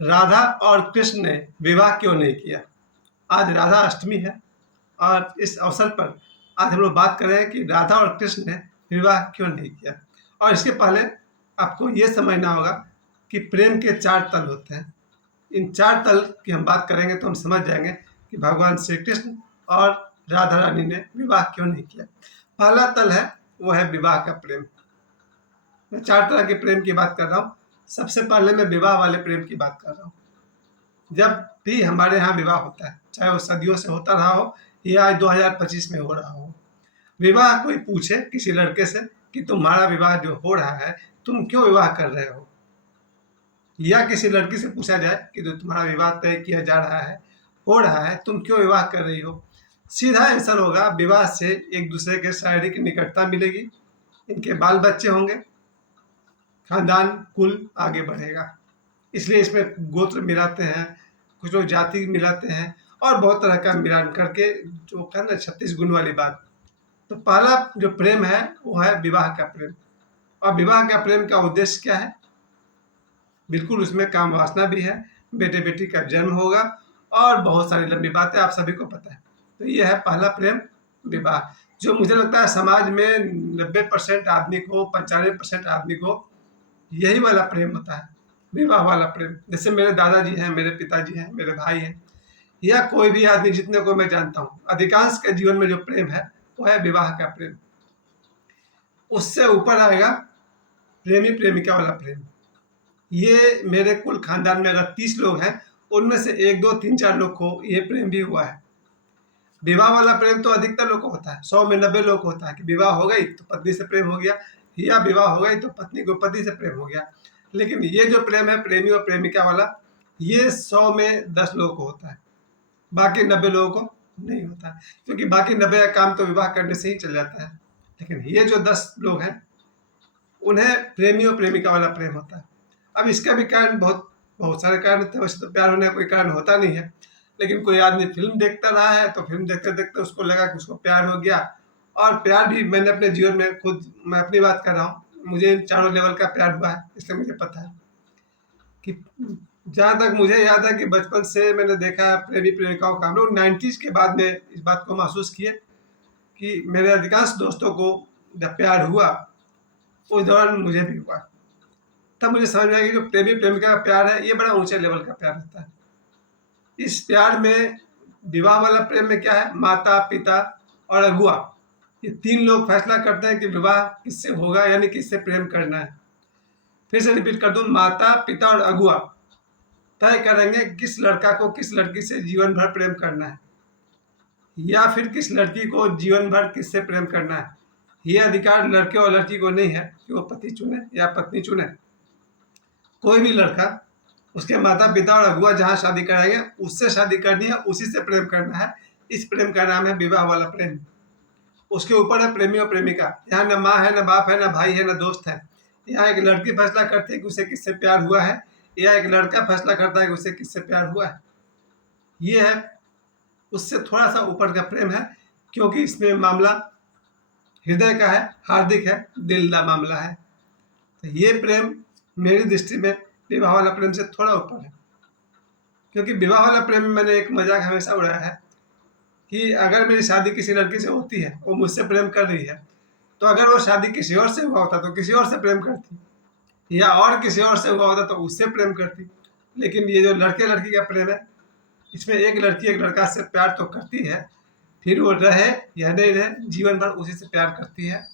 राधा और कृष्ण ने विवाह क्यों नहीं किया? आज राधा अष्टमी है और इस अवसर पर आज हम लोग बात कर रहे हैं कि राधा और कृष्ण ने विवाह क्यों नहीं किया। और इसके पहले आपको ये समझना होगा कि प्रेम के 4 तल होते हैं। इन 4 तल की हम बात करेंगे तो हम समझ जाएंगे कि भगवान श्री कृष्ण और राधा रानी ने विवाह क्यों नहीं किया। पहला तल है, वो है विवाह का प्रेम। मैं 4 तरह के प्रेम की बात कर रहा हूँ। सबसे पहले मैं विवाह वाले प्रेम की बात कर रहा हूँ। जब भी हमारे यहाँ विवाह होता है, चाहे वो सदियों से होता रहा हो या आज 2025 में हो रहा हो, विवाह कोई पूछे किसी लड़के से कि तुम्हारा विवाह जो हो रहा है, तुम क्यों विवाह कर रहे हो, या किसी लड़की से पूछा जाए कि जो तुम्हारा विवाह तय किया जा रहा है, हो रहा है, तुम क्यों विवाह कर रही हो, सीधा आंसर होगा विवाह से एक दूसरे के शारीरिक निकटता मिलेगी, इनके बाल बच्चे होंगे, खानदान कुल आगे बढ़ेगा। इसलिए इसमें गोत्र मिलाते हैं, कुछ लोग जाति मिलाते हैं और बहुत तरह का मिलान करके जो कहना 36 गुण वाली बात। तो पहला जो प्रेम है वो है विवाह का प्रेम। और विवाह का प्रेम का उद्देश्य क्या है? बिल्कुल उसमें काम वासना भी है, बेटे बेटी का जन्म होगा और बहुत सारी लंबी बातें आप सभी को पता है। तो ये है पहला प्रेम, विवाह, जो मुझे लगता है समाज में 90% आदमी को, 95% आदमी को यही वाला प्रेम होता है, विवाह वाला प्रेम। जैसे मेरे दादाजी हैं, मेरे पिताजी हैं, मेरे भाई हैं, या कोई भी आदमी जितने को मैं जानता हूँ, अधिकांश के जीवन में जो प्रेम है वो है विवाह का प्रेम। उससे ऊपर आएगा प्रेमी प्रेमिका वाला प्रेम। ये मेरे कुल खानदान में अगर 30 लोग हैं, उनमें से 1, 2, 3, 4 लोग को ये प्रेम भी हुआ है। विवाह वाला प्रेम तो अधिकतर लोग को होता है, 100 में 90 लोग को होता है कि विवाह हो गई तो पत्नी से प्रेम हो गया, या विवाह हो गई तो पत्नी को पति से प्रेम हो गया। लेकिन ये जो प्रेम है प्रेमी और प्रेमिका वाला, ये 100 में 10 लोगों को होता है, बाकी 90 लोगों को नहीं होता है, क्योंकि बाकी 90 का काम तो विवाह करने से ही चल जाता है। लेकिन ये जो 10 लोग हैं, उन्हें प्रेमी और प्रेमिका वाला प्रेम होता है। अब इसका भी कारण बहुत बहुत सारे कारण होते हैं। वैसे तो प्यार होने का कोई कारण होता नहीं है, लेकिन कोई आदमी फिल्म देखता रहा है तो फिल्म देखते देखते उसको लगा कि उसको प्यार हो गया। और प्यार भी मैंने अपने जीवन में खुद, मैं अपनी बात कर रहा हूँ, मुझे इन चारों लेवल का प्यार हुआ है। इसलिए मुझे पता है कि जहाँ तक मुझे याद है कि बचपन से मैंने देखा है प्रेमी प्रेमिकाओं का। हम लोग 90s के बाद में इस बात को महसूस किए कि मेरे अधिकांश दोस्तों को जब प्यार हुआ, उस दौरान मुझे भी हुआ। तब मुझे समझ में आया कि जो प्रेमी प्रेमिका का प्यार है, ये बड़ा ऊंचे लेवल का प्यार होता है। इस प्यार में, विवाह वाला प्रेम में क्या है, माता पिता और अगुआ, ये 3 लोग फैसला करते हैं कि विवाह किससे होगा, यानी किससे प्रेम करना है। फिर से रिपीट कर दूं, माता पिता और अगुआ तय करेंगे किस लड़का को किस लड़की से जीवन भर प्रेम करना है, या फिर किस लड़की को जीवन भर किससे प्रेम करना है। ये अधिकार लड़के और लड़की को नहीं है कि वो पति चुने या पत्नी चुने। कोई भी लड़का, उसके माता पिता और अगुआ जहाँ शादी कराएंगे उससे शादी करनी है, उसी से प्रेम करना है। इस प्रेम का नाम है विवाह वाला प्रेम। उसके ऊपर है प्रेमी और प्रेमिका। यहाँ न माँ है, न बाप है, न भाई है, न दोस्त है। यहाँ एक लड़की फैसला करती है कि उसे किससे प्यार हुआ है, या एक लड़का फैसला करता है कि उसे किससे प्यार हुआ है। ये है उससे थोड़ा सा ऊपर का प्रेम है, क्योंकि इसमें मामला हृदय का है, हार्दिक है, दिल का मामला है। तो ये प्रेम मेरी दृष्टि में विवाह वाला प्रेम से थोड़ा ऊपर है। क्योंकि विवाह वाला प्रेम में मैंने एक मजाक हमेशा उड़ाया है कि अगर मेरी शादी किसी लड़की से होती है, वो मुझसे प्रेम कर रही है, तो अगर वो शादी किसी और से हुआ होता तो किसी और से प्रेम करती, या और किसी और से हुआ होता तो उससे प्रेम करती। लेकिन ये जो लड़के लड़की का प्रेम है, इसमें एक लड़की एक लड़का से प्यार तो करती है, फिर वो रहे या नहीं रहे, जीवन भर उसी से प्यार करती है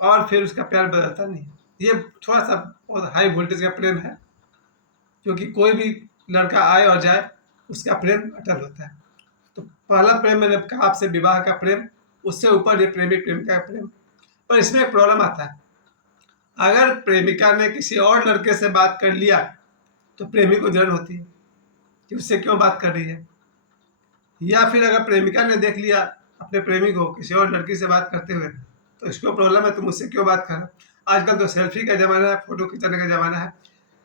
और फिर उसका प्यार बदलता नहीं। ये थोड़ा सा बहुत हाई वोल्टेज का प्रेम है, क्योंकि कोई भी लड़का आए और जाए, उसका प्रेम अटल होता है। तो पहला प्रेम मैंने कहा आपसे, विवाह का प्रेम। उससे ऊपर ये प्रेमी प्रेमिका का प्रेम। पर इसमें एक प्रॉब्लम आता है, अगर प्रेमिका ने किसी और लड़के से बात कर लिया तो प्रेमी को जलन होती है कि उससे क्यों बात कर रही है। या फिर अगर प्रेमिका ने देख लिया अपने प्रेमी को किसी और लड़की से बात करते हुए, तो इसको प्रॉब्लम है, तुम मुझसे क्यों बात कर रहे हो। आजकल तो सेल्फी का ज़माना है, फोटो खिंचाने का ज़माना है।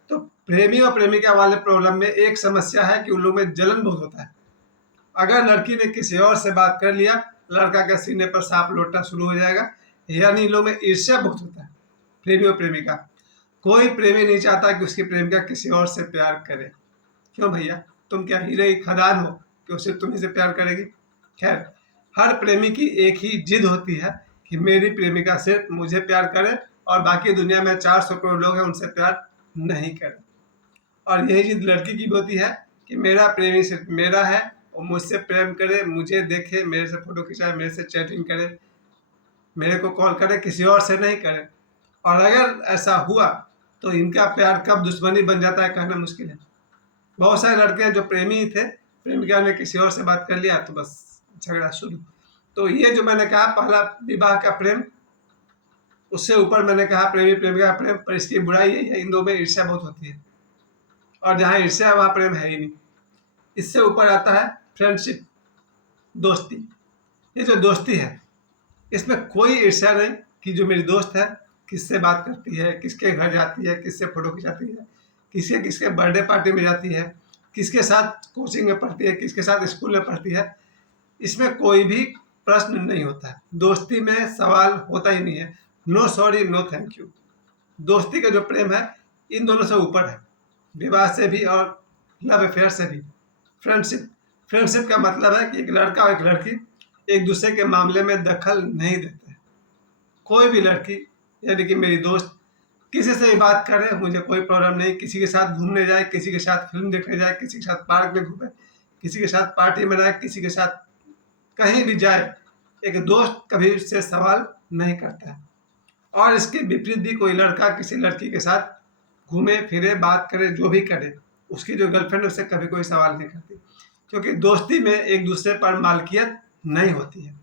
तो प्रेमी और प्रेमिका वाले प्रॉब्लम में एक समस्या है कि उन लोगों में जलन बहुत होता है। अगर लड़की ने किसी और से बात कर लिया, लड़का के सीने पर सांप लौटना शुरू हो जाएगा। यानी इन लोगों में ईर्ष्या बहुत होता है। प्रेमी और प्रेमिका, कोई प्रेमी नहीं चाहता कि उसकी प्रेमिका किसी और से प्यार करे। क्यों भैया, तुम क्या हीरे की खदान हो कि वो सिर्फ तुम्ही से प्यार करेगी? खैर, हर प्रेमी की एक ही जिद होती है कि मेरी प्रेमिका सिर्फ मुझे प्यार करे और बाकी दुनिया में 400 करोड़ लोग हैं उनसे प्यार नहीं करे। और यही जिद लड़की की भी होती है कि मेरा प्रेमी सिर्फ मेरा है, वो मुझसे प्रेम करे, मुझे देखे, मेरे से फोटो खिंचाए, मेरे से चैटिंग करे, मेरे को कॉल करे, किसी और से नहीं करे। और अगर ऐसा हुआ तो इनका प्यार कब दुश्मनी बन जाता है कहना मुश्किल है। बहुत सारे लड़के हैं जो प्रेमी थे, प्रेमिका ने किसी और से बात कर लिया तो बस झगड़ा शुरू। तो ये जो मैंने कहा पहला विवाह का प्रेम, उससे ऊपर मैंने कहा प्रेमी प्रेमिका का प्रेम, पर इसकी बुराई यही है इन दो में ईर्ष्या बहुत होती है, और जहाँ ईर्ष्या है वहाँ प्रेम है ही नहीं। इससे ऊपर आता है फ्रेंडशिप, दोस्ती। ये जो दोस्ती है इसमें कोई ईर्ष्या नहीं कि जो मेरी दोस्त है किससे बात करती है, किसके घर जाती है, किससे फोटो खिंचाती है, किसके किसके बर्थडे पार्टी में जाती है, किसके साथ कोचिंग में पढ़ती है, किसके साथ स्कूल में पढ़ती है। इसमें कोई भी प्रश्न नहीं होता है। दोस्ती में सवाल होता ही नहीं है। No sorry no thank you. दोस्ती का जो प्रेम है इन दोनों से ऊपर है, विवाह से भी और लव अफेयर से भी। फ्रेंडशिप, फ्रेंडशिप का मतलब है कि एक लड़का और एक लड़की एक दूसरे के मामले में दखल नहीं देते। कोई भी लड़की यानी कि मेरी दोस्त किसी से भी बात करे मुझे कोई प्रॉब्लम नहीं, किसी के साथ घूमने जाए, किसी के साथ फिल्म देखने जाए, किसी के साथ पार्क में घूमे, किसी के साथ पार्टी में जाए, किसी के साथ कहीं भी जाए, एक दोस्त कभी उससे सवाल नहीं करता है। और इसके विपरीत भी कोई लड़का किसी लड़की के साथ घूमे फिरे, बात करे, जो भी करे, उसकी जो गर्लफ्रेंड है उससे कभी कोई सवाल नहीं करती, क्योंकि दोस्ती में एक दूसरे पर मालकियत नहीं होती है।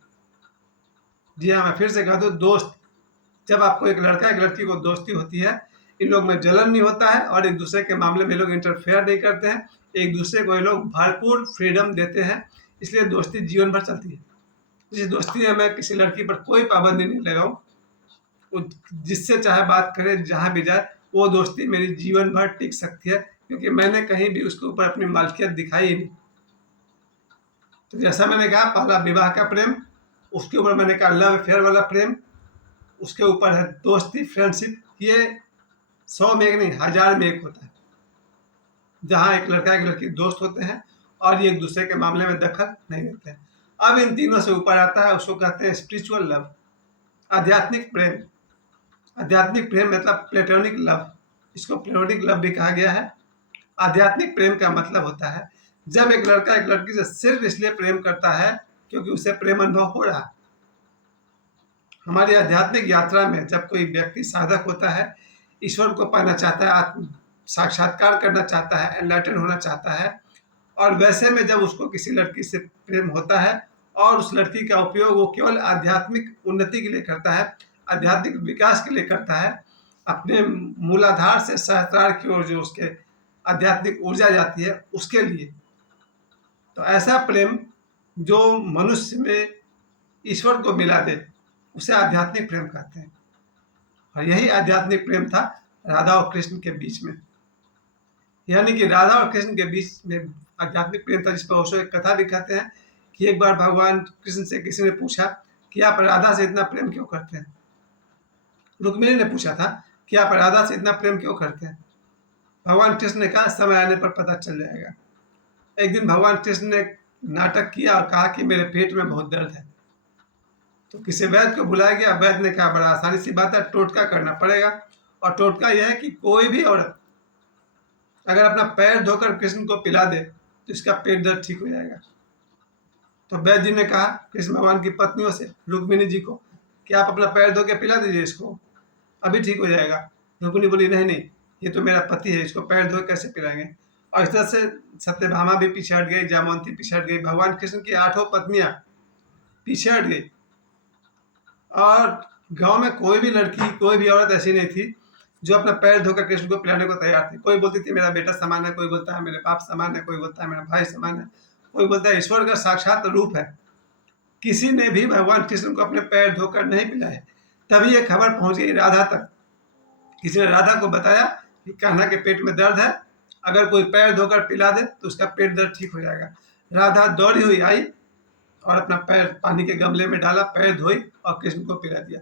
जी हाँ, मैं फिर से कह दूँ, दोस्त, जब आपको एक लड़का एक लड़की को दोस्ती होती है, इन लोग में जलन नहीं होता है और एक दूसरे के मामले में लोग इंटरफेयर नहीं करते हैं, एक दूसरे को ये लोग भरपूर फ्रीडम देते हैं, इसलिए दोस्ती जीवन भर चलती है। जिस दोस्ती में मैं किसी लड़की पर कोई पाबंदी नहीं लगाऊं, वो जिससे चाहे बात करे, जहाँ भी जाए, वो दोस्ती मेरी जीवन भर टिक सकती है, क्योंकि मैंने कहीं भी उसके ऊपर अपनी मालकियत दिखाई ही नहीं। तो जैसा मैंने कहा पहला विवाह का प्रेम, उसके ऊपर मैंने कहा लव अफेयर वाला प्रेम, उसके ऊपर है दोस्ती, फ्रेंडशिप। ये 100 में एक नहीं, 1000 में एक होता है, जहाँ एक लड़का एक लड़की दोस्त होते हैं और ये एक दूसरे के मामले में दखल नहीं देते हैं। अब इन तीनों से ऊपर आता है, उसको कहते हैं स्पिरिचुअल लव, आध्यात्मिक प्रेम। आध्यात्मिक प्रेम मतलब प्लेटोनिक लव, इसको प्लेटोनिक लव भी कहा गया है। आध्यात्मिक प्रेम का मतलब होता है जब एक लड़का एक लड़की से सिर्फ इसलिए प्रेम करता है क्योंकि उसे प्रेम अनुभव हो रहा है। हमारी आध्यात्मिक यात्रा में जब कोई व्यक्ति साधक होता है, ईश्वर को पाना चाहता है, आत्म साक्षात्कार करना चाहता है, एनलाइटन होना चाहता है, और वैसे में जब उसको किसी लड़की से प्रेम होता है और उस लड़की का उपयोग वो केवल आध्यात्मिक उन्नति के लिए करता है, आध्यात्मिक विकास के लिए करता है, अपने मूलाधार से सहस्त्रार की ओर जो उसके आध्यात्मिक ऊर्जा जाती है उसके लिए, तो ऐसा प्रेम जो मनुष्य में ईश्वर को मिला दे उसे आध्यात्मिक प्रेम कहते हैं। और यही आध्यात्मिक प्रेम था राधा और कृष्ण के बीच में। यानी कि राधा और कृष्ण के बीच में आध्यात्मिक प्रेम था, जिस पर ओशो एक कथा भी कहते हैं कि एक बार भगवान कृष्ण से किसी ने पूछा कि आप राधा से इतना प्रेम क्यों करते हैं। रुक्मिणी ने पूछा था कि आप राधा से इतना प्रेम क्यों करते हैं। भगवान कृष्ण ने कहा समय आने पर पता चल जाएगा। एक दिन भगवान कृष्ण ने नाटक किया और कहा कि मेरे पेट में बहुत दर्द है। तो किसी वैद्य को बुलाया गया। वैद्य ने कहा बड़ा आसानी सी बात है, टोटका करना पड़ेगा। और टोटका यह है कि कोई भी औरत अगर अपना पैर धोकर कृष्ण को पिला दे तो इसका पेट दर्द ठीक हो जाएगा। तो वैद्य जी ने कहा कृष्ण भगवान की पत्नियों से, रुक्मिणी जी को, कि आप अपना पैर धो के पिला दीजिए इसको, अभी ठीक हो जाएगा। रुक्मिणी बोली नहीं नहीं, ये तो मेरा पति है, इसको पैर धो कैसे पिलाएंगे। और इस तरह से सत्यभामा भी पीछे हट गई, जामवंती पीछे हट गई, भगवान कृष्ण की 8 पत्नियां पीछे हट गई। और गांव में कोई भी लड़की, कोई भी औरत ऐसी नहीं थी जो अपना पैर धोकर कृष्ण को पिलाने को तैयार थी। कोई बोलती थी मेरा बेटा समान है, कोई बोलता है मेरे बाप समान है, कोई बोलता है मेरा भाई समान है, कोई बोलता है ईश्वर का साक्षात रूप है। किसी ने भी भगवान कृष्ण को अपने पैर धोकर नहीं पिलाए। तभी ये खबर पहुंच गई राधा तक। किसी ने राधा को बताया कि कान्हा के पेट में दर्द है, अगर कोई पैर धोकर पिला दे तो उसका पेट दर्द ठीक हो जाएगा। राधा दौड़ी हुई आई और अपना पैर पानी के गमले में डाला, पैर धोई और कृष्ण को पिला दिया।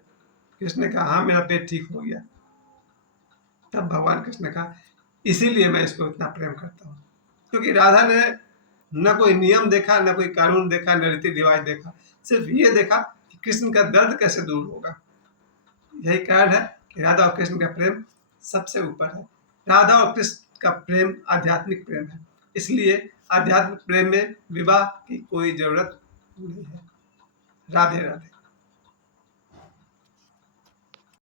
कृष्ण ने कहा हाँ मेरा पेट ठीक हो गया। तब भगवान कृष्ण ने कहा इसीलिए मैं इसको इतना प्रेम करता हूँ। क्योंकि राधा ने न कोई नियम देखा, न कोई कानून देखा, न रीति रिवाज देखा, सिर्फ ये देखा कि कृष्ण का दर्द कैसे दूर होगा। यही कारण है कि राधा और कृष्ण का प्रेम सबसे ऊपर है। राधा और कृष्ण का प्रेम आध्यात्मिक प्रेम है, इसलिए आध्यात्मिक प्रेम में विवाह की कोई जरूरत नहीं है। राधे राधे।